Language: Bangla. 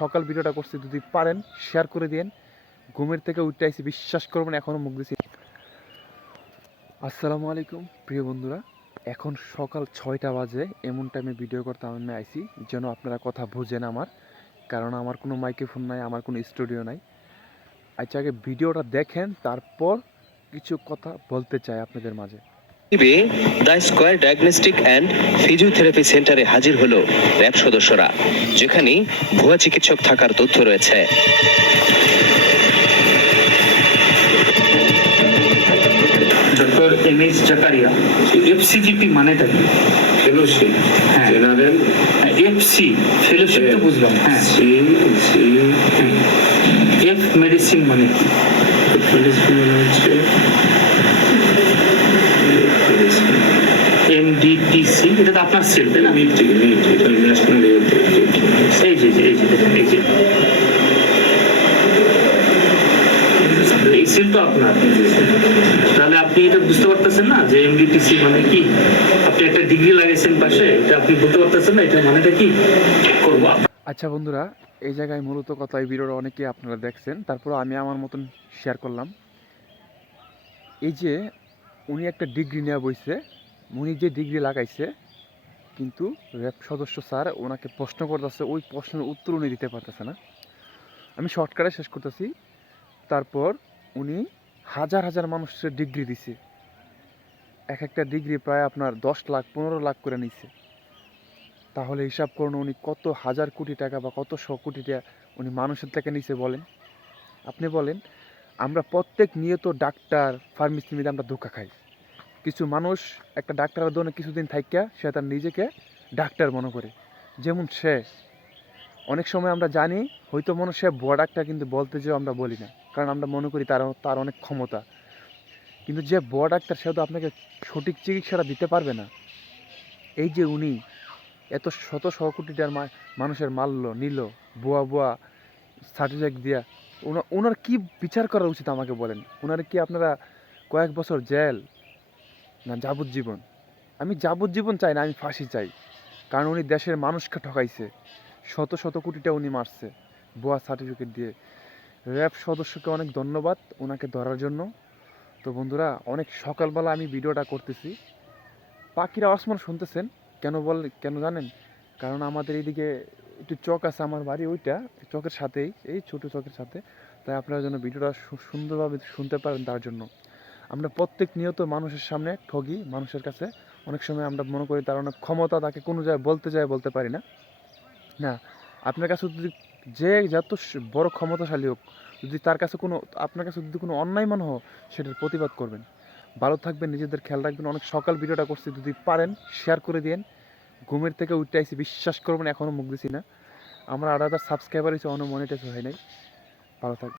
সকাল ভিডিওটা করছি, যদি পারেন শেয়ার করে দিন। ঘুমের থেকে উঠতে আইছি, বিশ্বাস করবেন এখনও মুখ দিছি। আসসালামু আলাইকুম প্রিয় বন্ধুরা, এখন সকাল 6টা বাজে। এমন টাইমে ভিডিও করতে আমি আইছি যেন আপনারা কথা বুঝেন আমার, কারণ আমার কোনো মাইক্রোফোন নাই, আমার কোনো স্টুডিও নাই। আচ্ছা, আগে ভিডিওটা দেখেন, তারপর কিছু কথা বলতে চাই আপনাদের মাঝে। The square diagnostic and physiotherapy সেন্টারে হাজির হলো র্যাব সদস্যরা, যেখানে ভুয়া চিকিৎসক থাকার তথ্য রয়েছে। Doctor M S Zakaria. FCGP মানেটা কি? Fellowship general. এফসি ফেলোশিপ তো বুঝলাম, হ্যাঁ। এফ মেডিসিন মানে কি? মেডিসিন মানে হচ্ছে এমডিটিসি, এটা তো আপনার সেল, তাই না? নিট, এটা ন্যাশনাল এই যে দেখেন, এই সেল তো আপনার। তাহলে আপনি এটা বুঝতে পারতেছেন না যে এমডিটিসি মানে কি? আপনি একটা ডিগ্রি লাগাইছেন পাশে, এটা আপনি বলতে পারতেছেন না এটা মানেটা কি? করবো। আচ্ছা বন্ধুরা, এই জায়গায় মূলত কথা, এই ভিডিওটা অনেকেই আপনারা দেখছেন, তারপর আমি আমার মতন শেয়ার করলাম। এই যে উনি একটা ডিগ্রি নেওয়া বইছে, উনি যে ডিগ্রি লাগাইছে, কিন্তু র্যাব সদস্য স্যার ওনাকে প্রশ্ন করতেছে, ওই প্রশ্নের উত্তর উনি দিতে পারতেছে না। আমি শর্টকাটে শেষ করতেছি। তারপর উনি হাজার হাজার মানুষের ডিগ্রি দিছে, এক একটা ডিগ্রি প্রায় আপনার 10 লাখ 15 লাখ করে নিছে। তাহলে হিসাব করুন উনি কত হাজার কোটি টাকা বা কত 100 কোটি টাকা উনি মানুষের থেকে নিছে বলেন। আপনি বলেন, আমরা প্রত্যেক নিয়ত ডাক্তার ফার্মেসি মিলে আমরা ধোঁকা খাই। কিছু মানুষ একটা ডাক্তারের দোকানে কিছুদিন থাইকা সে তার নিজেকে ডাক্তার মনে করে। যেমন সে অনেক সময় আমরা জানি হয়তো মনে সে বড় ডাক্তার, কিন্তু বলতে যেও আমরা বলি না, কারণ আমরা মনে করি তার অনেক ক্ষমতা। কিন্তু যে বড় ডাক্তার সে তো আপনাকে সঠিক চিকিৎসাটা দিতে পারবে না। এই যে উনি এত শত কোটিটার মানুষের মারল নিল, বুয়া সার্টিফিকেট দিয়া, ওনার কি বিচার করা উচিত আমাকে বলেন? ওনার কি আপনারা কয়েক বছর জেল, না যাবজ্জীবন? আমি যাবজ্জীবন চাই না, আমি ফাঁসি চাই। কারণ উনি দেশের মানুষকে ঠকাইছে, শত কোটিটা উনি মারছে ভুয়া সার্টিফিকেট দিয়ে। র্যাব সদস্যকে অনেক ধন্যবাদ ওনাকে ধরার জন্য। তো বন্ধুরা, অনেক সকালবেলা আমি ভিডিওটা করতেছি, পাখিরা আসমান শুনতেছেন। কেন জানেন? কারণ আমাদের এইদিকে একটু চক আছে, আমার বাড়ি ওইটা চকের সাথেই, এই ছোটো চকের সাথে। তাই আপনারা যেন ভিডিওটা সুন্দরভাবে শুনতে পারেন, তার জন্য। আমরা প্রত্যেক নিয়ত মানুষের সামনে ঠগি, মানুষের কাছে অনেক সময় আমরা মনে করি তার অনেক ক্ষমতা, তাকে কোনো জায়গায় বলতে পারি না। না, আপনার কাছে যদি যে যত বড় ক্ষমতাশালী হোক, যদি তার কাছে আপনার কাছে যদি কোনো অন্যায় মনে হোক, সেটার প্রতিবাদ করবেন। ভালো থাকবেন, নিজেদের খেয়াল রাখবেন। অনেক সকাল ভিডিওটা করছি, যদি পারেন শেয়ার করে দিন। ঘুমের থেকে উঠতে আইছি, বিশ্বাস করবেন এখনও মুখ দিছি না। আমার 8,000 সাবস্ক্রাইবার হয়েছে, অন্য মনিটাইজ হয় নাই। ভালো থাকবেন।